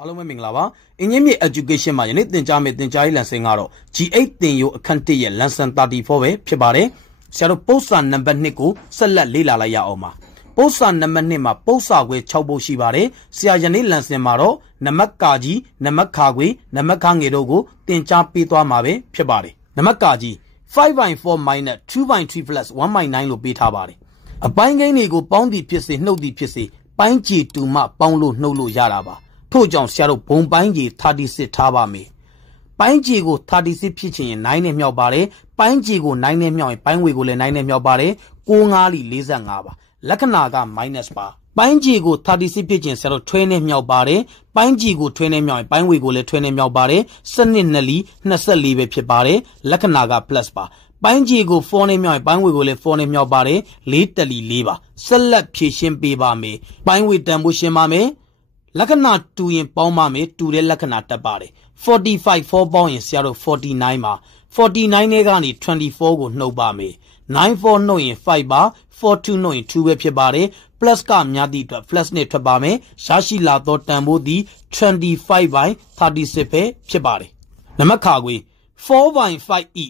အားလုံးပဲမင်္ဂလာပါအင်းကြီးမြေ education မှာယနေ့သင်ကြားမယ့်သင်ကြားရေး lesson ကတော့ G8 သင်ယူအခန်း1ရဲ့ lesson-34 ပဲဖြစ်ပါတယ်ဆရာတို့ပု္ပ္ပာနံပါတ်2ကိုဆက်လက်လေ့လာလိုက်ရအောင်ပါပု္ပ္ပာနံပါတ်2မှာပု္ပ္ပာခွဲ6ပုဒ်ရှိပါတယ်ဆရာယနေ့ lesson မှာတော့နံပါတ်ကာကြီးနံပါတ်ခါခွေနံပါတ်ခငယ်တို့ကိုသင်ကြားပေးသွားမှာပဲဖြစ်ပါတယ်နံပါတ်ကာကြီး 5/4 minus 2/3 plus 1/9 လို့ပေးထားပါတယ်အပိုင်းကိန်းတွေကိုပေါင်းသည်ဖြစ်စေနှုတ်သည်ဖြစ်စေပိုင်းကြည်တူမှပေါင်းလို့နှုတ်လို့ရတာပါထို့ကြောင့်ဆရာတို့ဘုံပိုင်းကြီး36ထားပါမယ်ပိုင်းကြီးကို36ဖြစ်ချင်ရင်9နဲ့မြောက်ပါတယ်ပိုင်းကြီးကို9နဲ့မြောက်ရင်ပိုင်းဝေကိုလည်း9နဲ့မြောက်ပါတယ်9 5လီ45ပါလက္ခဏာက minus ပါပိုင်းကြီးကို36ဖြစ်ချင်ဆရာတို့ထွဲနဲ့မြောက်ပါတယ်ပိုင်းကြီးကိုထွဲနဲ့မြောက်ရင်ပိုင်းဝေကိုလည်းထွဲနဲ့မြောက်ပါတယ်12 2လီ24ပဲဖြစ်ပါတယ်လက္ခဏာက plus ပါပိုင်းကြီးကို4နဲ့မြောက်ရင်ပိုင်းဝေကိုလည်း4နဲ့မြောက်ပါတယ်4 တလီ4ပါဆက်လက်ဖြည့်ရှင်းပေးပါမယ်ပိုင်းဝေတန်ဖို့ရှင်းပါမယ်လက္ခဏာတူရင်ပေါင်းပါမယ်တူတဲ့လက္ခဏာတက်ပါတယ်45 4ပေါင်းရင်ဆရာတို့49ပါ49နဲ့ကနေ24ကိုနှုတ်ပါမယ်94နှုတ်ရင်5ပါ42နှုတ်ရင်2ပဲဖြစ်ပါတယ် plus ကများသည့်အတွက် plus နဲ့ထွက်ပါမယ်ရရှိလာသောတန်ဖိုးသည်25/36ပဲဖြစ်ပါတယ်နံပါတ်ခါခွေ 4/5 e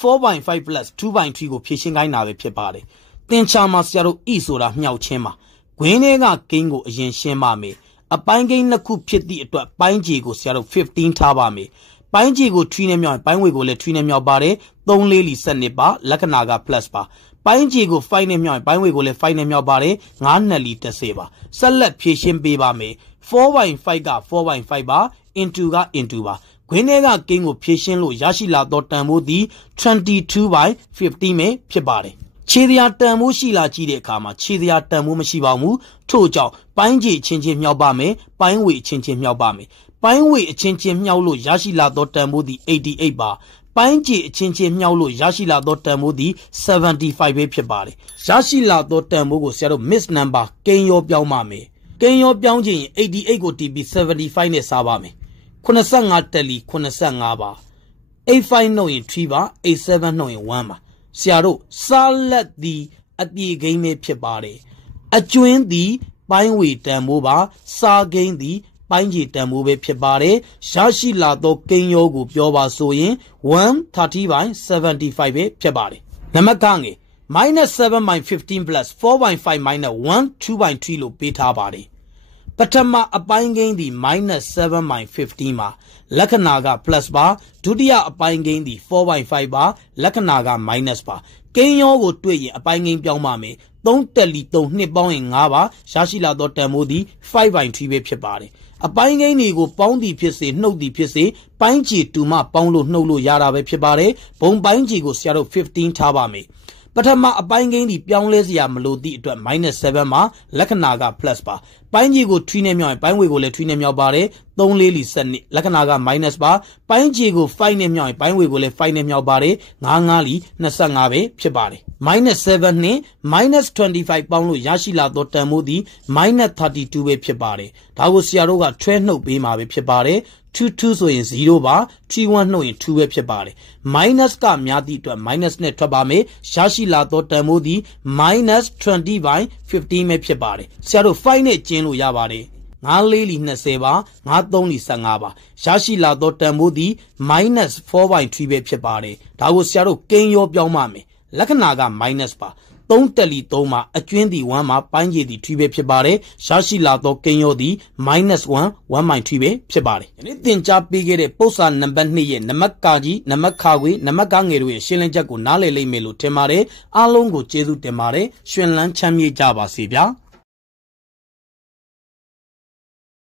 4/5 plus 2/3ကိုဖြည့်ရှင်းခိုင်းတာပဲဖြစ်ပါတယ်သင်္ချာမှာဆရာတို့ e ဆိုတာမြောက်ချင်းပါဂွင်းထဲကဂိမ်းကိုအရင်ရှင်းပါမယ်အပိုင်းကိန်းနှစ်ခုဖြစ်သည့်အတွက်ပိုင်းကြီးကိုဆရာတို့15ထားပါမယ်ပိုင်းကြီးကို3နဲ့မြောက်ရင်ပိုင်းဝေကိုလည်း3နဲ့မြောက်ပါတယ်3 4လီ12ပါလက္ခဏာက plus ပါပိုင်းကြီးကို5နဲ့မြောက်ရင်ပိုင်းဝေကိုလည်း5နဲ့မြောက်ပါတယ်9 2လီ10ပါဆက်လက်ဖြည့်ရှင်းပေးပါမယ် 4/5 က 4/5 ပါ into က into ပါဂွင်းထဲကကင်းကိုဖြည့်ရှင်းလို့ရရှိလာသောတန်ဖိုးသည်22/15ပဲဖြစ်ပါတယ်ခြေတရားတန်မိုးရှိလာကြည့်တဲ့အခါမှာခြေတရားတန်မိုးမရှိပါဘူးထို့ကြောင့်ပိုင်းကြီးအချင်းချင်းမြောက်ပါမယ်ပိုင်းဝေအချင်းချင်းမြောက်ပါမယ်ပိုင်းဝေအချင်းချင်းမြောက်လို့ရရှိလာသောတန်ဖိုးသည်88ပါပိုင်းကြီးအချင်းချင်းမြောက်လို့ရရှိလာသောတန်ဖိုးသည်75ပဲဖြစ်ပါတယ်ရရှိလာသောတန်ဖိုးကိုဆရာတို့ miss number ကိန်းရောပြောင်းပါမယ်ကိန်းရောပြောင်းခြင်းရင်88ကိုတီးပြီး75နဲ့စားပါမယ်85တက်လီ85ပါ85နှုတ်ရင်3ပါ87နှုတ်ရင်1ပါဆရာတို့စားလက်သည်အပြေကိန်းပဲဖြစ်ပါတယ်အကျွင်းသည်ပိုင်းဝေတန်မိုးပါစားကိန်းသည်ပိုင်းကြီးတန်မိုးပဲဖြစ်ပါတယ်ရရှိလာသောကိန်းရောကိုပြောပါဆိုရင်130/75ပဲဖြစ်ပါတယ်နံပါတ်ကငယ် -7/15 plus 4/5 minus 1 2/3 လို့ပေးထားပါတယ်ပထမအပိုင်းကိန်းသည် -7/15 ပါလက္ခဏာက plus ပါဒုတိယအပိုင်းကိန်းသည် 4/5 ပါလက္ခဏာက minus ပါကိန်းရောကိုတွေ့ရင်အပိုင်းကိန်းပြောင်းပါမယ်3တက်လီ3နှစ်ပေါင်းရင်5ပါရရှိလာသောတန်ဖိုးသည်5/3ပဲဖြစ်ပါတယ်အပိုင်းကိန်းတွေကိုပေါင်းသည်ဖြစ်စေနှုတ်သည်ဖြစ်စေပိုင်းကြီးတူမှပေါင်းလို့နှုတ်လို့ရတာပဲဖြစ်ပါတယ်ဘုံပိုင်းကြီးကိုဆရာတို့15ထားပါမယ်ပထမအပိုင်းကိန်းဒီပြောင်းလဲစရာမလိုသည့်အတွက် -7 မှာလက္ခဏာက plus ပါပိုင်းကြီးကို3နဲ့မြောက်ရင်ပိုင်းဝေကိုလည်း3နဲ့မြောက်ပါတယ်3 4လီ12လက္ခဏာက minus ပါပိုင်းကြီးကို5နဲ့မြောက်ရင်ပိုင်းဝေကိုလည်း5နဲ့မြောက်ပါတယ်9 5လီ25ပဲဖြစ်ပါတယ်-7နဲ့-25ပေါင်းလို့ရရှိလာသောတန်ဖိုးသည်-32ပဲဖြစ်ပါတယ်ဒါကိုဆရာတို့ကထွဲနှုတ်ပေးမှာပဲဖြစ်ပါတယ်2 ဆိုရင်0ပါ3 1နှုတ်ရင်2ပဲဖြစ်ပါတယ် minus ကများသည့်အတွက် minus နဲ့ထွက်ပါမယ်ရရှိလာသောတန်ဖိုးသည်-20/15ပဲဖြစ်ပါတယ်ဆရာတို့5နဲ့ကျင်းလို့ရပါတယ်9 4လီ20ပါ9 3လီ15ပါရရှိလာသောတန်ဖိုးသည်-4/3ပဲဖြစ်ပါတယ်ဒါကိုဆရာတို့ကိန်းရောပြောင်းပါမယ်လက္ခဏာက minus ပါ3တက်လီ3မှာအကျွင်းသည်1မှာပိုင်းကြီးသည်2ပဲဖြစ်ပါတယ်ရရှိလာသောကိန်းရောသည်-1 1/3ပဲဖြစ်ပါတယ်ယနေ့သင်ကြားပေးခဲ့တဲ့ပု္ပ္ပာနံပါတ်2ရဲ့နံပါတ်ကာကြီးနံပါတ်ခါခွေနံပါတ်ကငယ်တို့ရဲ့ရှင်းလင်းချက်ကိုနားလည်လိမ့်မယ်လို့ထင်ပါတယ်အားလုံးကိုကျေးဇူးတင်ပါတယ်ရှင်လန်းချမ်းမြေ့ကြပါစေဗျာ